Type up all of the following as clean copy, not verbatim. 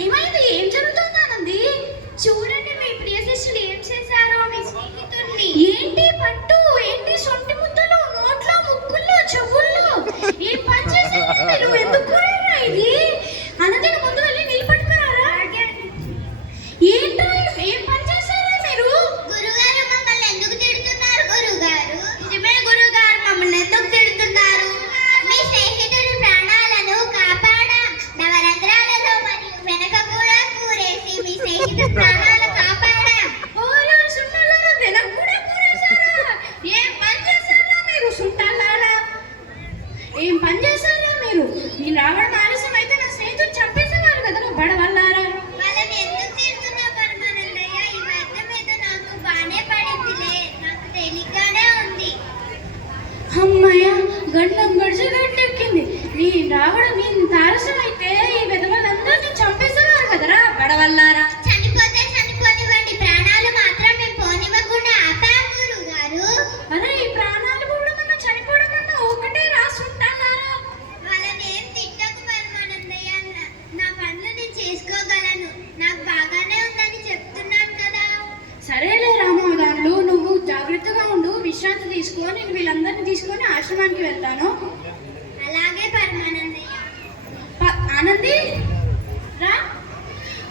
ఏమైంది? ఏం జరుగుతుంది ఆనంది? చూడండి మీ ప్రియ శిష్యులు ఏం చేశారో మీ స్నేహితుల్ని. ఏంటి పట్టు? ఏంటి సొంటి ముద్దలు నోట్లో ముక్కుల్లో చెవుల్లో ఏం పని చేశారు మీరు? ఎందుకు ఇది అన్నది ముందు వెళ్ళి నీళ్ళు పట్టుకురారా? ఏంటో ఏం పని చేశారా మీరు? గురుగారు మమ్మల్ని ఎందుకు తిడుతున్నారు? గురుగారు నిజమే గురుగారు, మమ్మల్ని ఎందుకు తిడుతున్నారు? మీ స్నేహితుడి ప్రాణాలను కాపాడా, నవరంధ్రాలలో మరియు వెనక కూడా కూరేసి మీ స్నేహితుడి ప్రాణాలు కాపాడా. ఓరో సుంటాలారా, వెనక కూడా కూరేశారా? ఏం పని చేశారా మీరు సుంటాలారా? ఏం పని చేశారా మీరు? నేను రావడం ఆలస్యం అయితే నా స్నేహితుడు చంపేసేవారు కదా నువ్వు బడవల్లారా. వాళ్ళని ఎందుకు తిడుతున్నావు పరమానందయ్య? ఈ వార్త మీద నాకు బానే పడిందిలే, నాకు తేలిగ్గానే ఉంది. అమ్మయ్య, గండం గడిచెక్కింది. నీ రావడం నేను తారసం అయితే ఈ విధవలందరినీ చంపేసేవారు కదరా బడవల్లారా. చనిపోతే చనిపోనివ్వండి, ప్రాణాలు మాత్రం మేము పోనివ్వకుండా ఆపాం గురుగారు. అరే ఈ ప్రాణాలు కూడా మన చనిపోవడం అన్న ఒకటే రాసుంటానారా. వాళ్ళని ఏం తిట్టకు పరమానందయ్య, నా పనులు నేను చేసుకోగలను, నాకు బాగానే ఉందని చెప్తున్నాను కదా. సరేలే రామోదాన్లు, నువ్వు జాగ్రత్తగా ఉండు, విశ్రాంతి తీసుకో. నేను వీళ్ళందరినీ తీసుకొని ఆశ్రమానికి వెళ్తాను. అలాగే పరమానందయ్య. ఆనంది రా,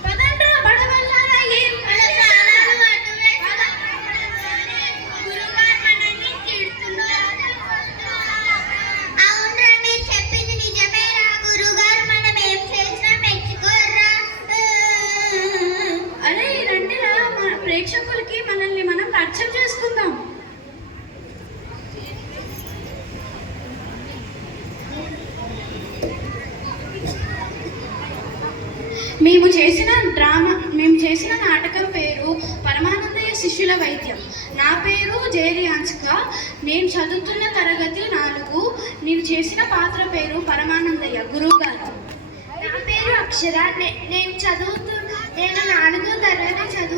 పదండ్రా బడవల్లారా. ఏం మన ప్రాణాలు అటువే గురుగారు మనల్ని తిడుతున్నారు. అవునరా, మీరు చెప్పింది నిజమేరా. గురుగారు మనం ఏం చేసినా మెచ్చుకోర్రా. అరే రండిరా, మన ప్రేక్షకులకి మనల్ని మనం పరిచయం చేసుకుందాం. మేము చేసిన నాటకం పేరు పరమానందయ్య శిష్యుల వైద్యం. నా పేరు జేరియాన్స్క. నేను చదువుతున్న తరగతి 4. నేను చేసిన పాత్ర పేరు పరమానందయ్య గురువుగారు. నా పేరు అక్షర. నేను 4వ తరగతి చదువు